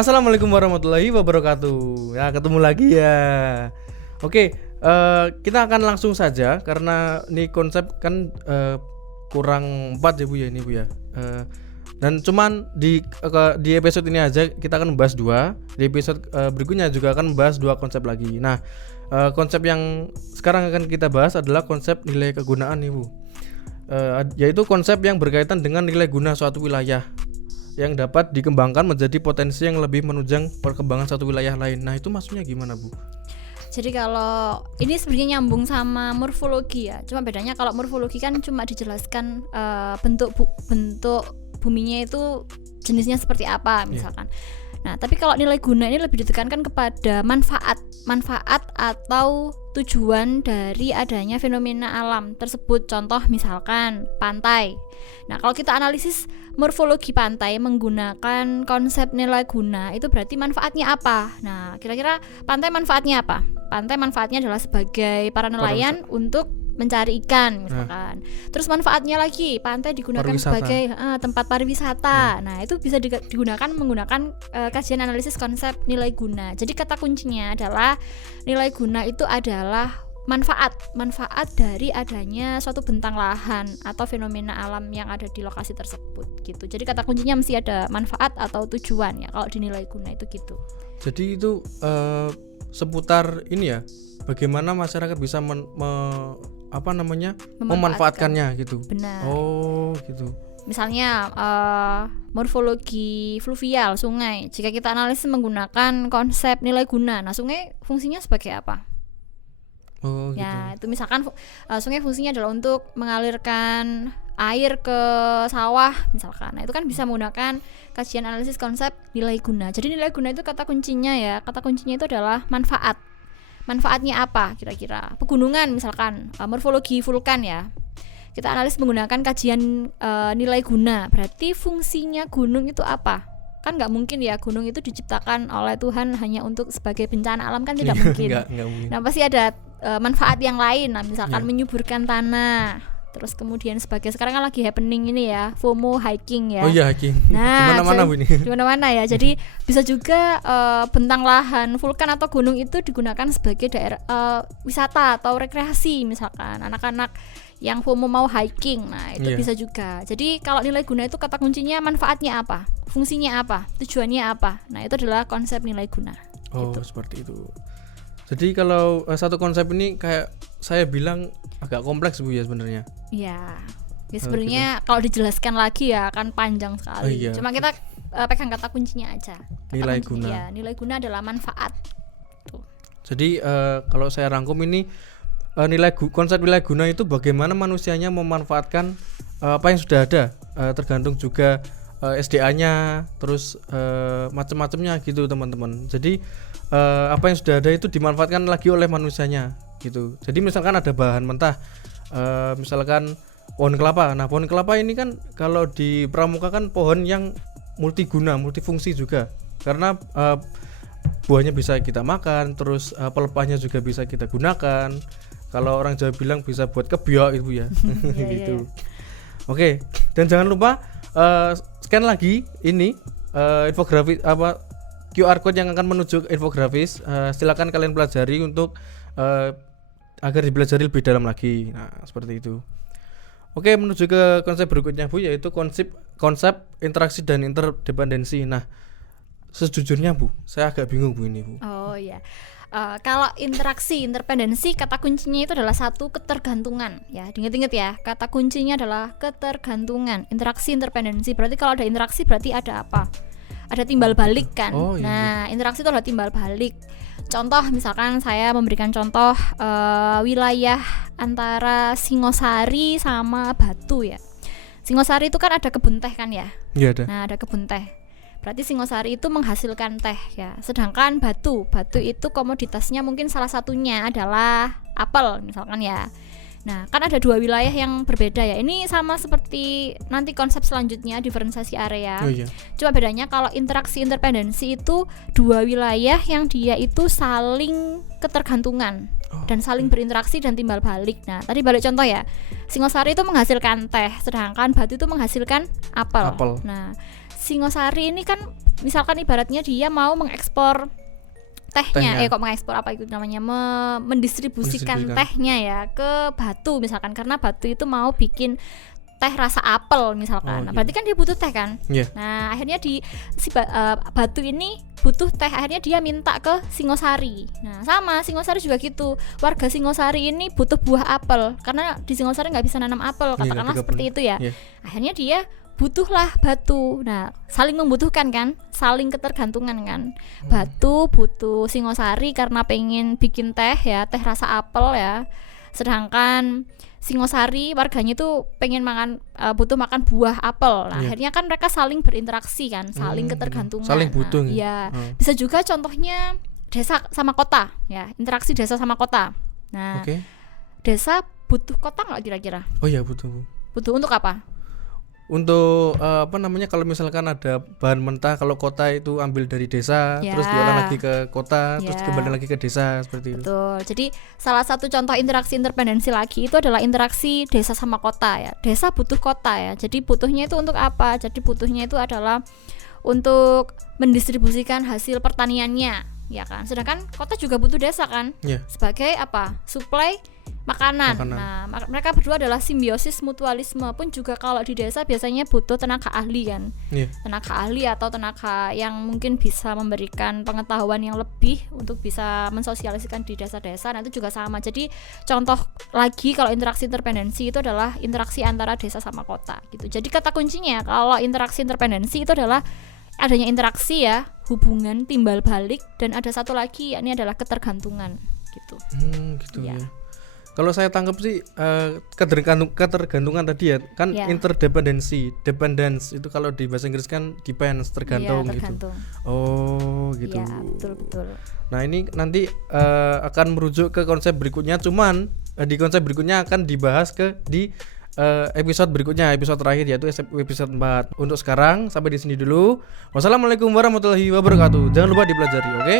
Assalamualaikum warahmatullahi wabarakatuh. Ya, ketemu lagi ya. Oke, kita akan langsung saja karena ini konsep kan kurang 4 ya Bu ya ini Bu ya. Dan cuman di episode ini aja kita akan membahas 2. Di episode berikutnya juga akan membahas 2 konsep lagi. Nah, konsep yang sekarang akan kita bahas adalah konsep nilai kegunaan nih Bu. Yaitu konsep yang berkaitan dengan nilai guna suatu wilayah yang dapat dikembangkan menjadi potensi yang lebih menunjang perkembangan satu wilayah lain. Nah, itu maksudnya gimana, Bu? Jadi kalau ini sebenarnya nyambung sama morfologi ya. Cuma bedanya kalau morfologi kan cuma dijelaskan bentuk buminya itu jenisnya seperti apa misalkan. Nah, tapi kalau nilai guna ini lebih ditekankan kepada manfaat atau tujuan dari adanya fenomena alam tersebut. Contoh misalkan pantai. Nah, kalau kita analisis morfologi pantai menggunakan konsep nilai guna, itu berarti manfaatnya apa? Nah, kira-kira pantai manfaatnya apa? Pantai manfaatnya adalah sebagai para nelayan untuk mencari ikan misalkan. Terus manfaatnya lagi pantai digunakan sebagai tempat pariwisata. Nah, itu bisa digunakan menggunakan kajian analisis konsep nilai guna. Jadi kata kuncinya adalah nilai guna itu adalah manfaat dari adanya suatu bentang lahan atau fenomena alam yang ada di lokasi tersebut gitu. Jadi kata kuncinya mesti ada manfaat atau tujuan ya kalau dinilai guna itu gitu. Jadi itu seputar ini ya, bagaimana masyarakat bisa memanfaatkannya gitu. Benar. Oh, gitu. Misalnya morfologi fluvial sungai. Jika kita analisis menggunakan konsep nilai guna, nah sungai fungsinya sebagai apa? Oh, ya, gitu. itu misalkan sungai fungsinya adalah untuk mengalirkan air ke sawah misalkan. Nah, itu kan bisa menggunakan kajian analisis konsep nilai guna. Jadi nilai guna itu kata kuncinya itu adalah manfaat. Manfaatnya apa kira-kira? Pegunungan misalkan, morfologi vulkan ya. Kita analisis menggunakan kajian nilai guna. Berarti fungsinya gunung itu apa? Kan nggak mungkin ya gunung itu diciptakan oleh Tuhan hanya untuk sebagai bencana alam, kan tidak mungkin. Nggak mungkin. Nah, pasti ada manfaat yang lain. Nah, misalkan menyuburkan tanah. Terus kemudian sebagai sekarang kan lagi happening ini ya, FOMO hiking ya. Oh iya, hiking. Nah, Dimana-mana Bu ini. Dimana-mana ya. Jadi bisa juga bentang lahan vulkan atau gunung itu digunakan sebagai daerah wisata atau rekreasi misalkan anak-anak yang FOMO mau hiking. Nah, itu bisa juga. Jadi kalau nilai guna itu kata kuncinya manfaatnya apa, fungsinya apa, tujuannya apa. Nah, itu adalah konsep nilai guna. Oh, gitu. seperti itu. Jadi kalau satu konsep ini kayak saya bilang agak kompleks Bu ya sebenarnya. Iya. Ya sebenarnya kalau dijelaskan lagi ya akan panjang sekali. Iya. Cuma kita pegang kata kuncinya aja. Nilai guna. Ya, nilai guna adalah manfaat. Tuh. Jadi kalau saya rangkum ini konsep nilai guna itu bagaimana manusianya memanfaatkan apa yang sudah ada, tergantung juga SDA-nya, terus macam-macamnya gitu teman-teman. Jadi apa yang sudah ada itu dimanfaatkan lagi oleh manusianya gitu. Jadi misalkan ada bahan mentah, misalkan pohon kelapa. Nah, pohon kelapa ini kan kalau di pramuka kan pohon yang multiguna, multifungsi juga. Karena buahnya bisa kita makan, terus pelepahnya juga bisa kita gunakan. Kalau orang Jawa bilang bisa buat kebiok itu ya. Gitu. Oke, dan jangan lupa scan lagi ini infografis QR code yang akan menuju ke infografis. Silakan kalian pelajari untuk agar dipelajari lebih dalam lagi. Nah, seperti itu. Oke, menuju ke konsep berikutnya Bu, yaitu konsep interaksi dan interdependensi. Nah, sejujurnya Bu, saya agak bingung Bu ini Bu. Oh iya. Kalau interaksi, interdependensi, kata kuncinya itu adalah satu ketergantungan ya. Diingat-ingat ya, kata kuncinya adalah ketergantungan. Interaksi, interdependensi, berarti kalau ada interaksi berarti ada apa? Ada timbal balik kan. Oh, iya. Nah, interaksi itu adalah timbal balik. Contoh misalkan saya memberikan contoh wilayah antara Singosari sama Batu ya. Singosari itu kan ada kebun teh kan ya. Iya ada. Nah, ada kebun teh. Berarti Singosari itu menghasilkan teh ya. Sedangkan Batu itu komoditasnya mungkin salah satunya adalah apel misalkan ya. Nah, kan ada 2 wilayah yang berbeda ya. Ini sama seperti nanti konsep selanjutnya diferensiasi area. Oh, iya. Cuma bedanya kalau interaksi interdependensi itu 2 wilayah yang dia itu saling ketergantungan dan saling berinteraksi dan timbal balik. Nah, tadi balik contoh ya. Singosari itu menghasilkan teh, sedangkan Batu itu menghasilkan apel. Nah, Singosari ini kan misalkan ibaratnya dia mau mengekspor tehnya, kok mengekspor apa itu namanya, mendistribusikan tehnya ya ke Batu misalkan, karena Batu itu mau bikin teh rasa apel misalkan. Nah, berarti kan dia butuh teh kan. Nah akhirnya Batu ini butuh teh, akhirnya dia minta ke Singosari. Nah sama Singosari juga gitu, warga Singosari ini butuh buah apel karena di Singosari nggak bisa nanam apel, katakanlah seperti itu ya. Akhirnya dia butuhlah Batu. Nah saling membutuhkan kan, saling ketergantungan kan. Batu butuh Singosari karena pengen bikin teh ya, teh rasa apel ya, sedangkan Singosari warganya itu pengen makan, butuh makan buah apel. Nah akhirnya kan mereka saling berinteraksi kan, saling ketergantungan, saling butuh. Nah, ya bisa juga contohnya desa sama kota ya, interaksi desa sama kota. Nah desa butuh kota nggak kira-kira? Oh ya butuh untuk apa? Untuk kalau misalkan ada bahan mentah, kalau kota itu ambil dari desa, terus diolah lagi ke kota, terus kembali lagi ke desa, seperti itu. Betul. Jadi salah satu contoh interaksi interdependensi lagi itu adalah interaksi desa sama kota ya. Desa butuh kota ya. Jadi butuhnya itu untuk apa? Jadi butuhnya itu adalah untuk mendistribusikan hasil pertaniannya, ya kan. Sedangkan kota juga butuh desa kan, sebagai apa? Suplai makanan. Nah, mereka berdua adalah simbiosis mutualisme. Pun juga kalau di desa biasanya butuh tenaga ahli kan, tenaga ahli atau tenaga yang mungkin bisa memberikan pengetahuan yang lebih untuk bisa mensosialisasikan di desa-desa. Nah itu juga sama. Jadi contoh lagi kalau interaksi interdependensi itu adalah interaksi antara desa sama kota gitu. Jadi kata kuncinya kalau interaksi interdependensi itu adalah adanya interaksi ya, hubungan timbal balik, dan ada satu lagi yakni adalah ketergantungan gitu. Gitu ya. Kalau saya tangkap sih ketergantungan tadi ya kan, interdependensi, dependence itu kalau di bahasa Inggris kan depends, tergantung, gitu. Oh gitu. Iya, betul. Nah ini nanti akan merujuk ke konsep berikutnya, cuman di konsep berikutnya akan dibahas di episode berikutnya, episode terakhir yaitu episode 4. Untuk sekarang sampai di sini dulu. Wassalamualaikum warahmatullahi wabarakatuh. Jangan lupa dipelajari, oke?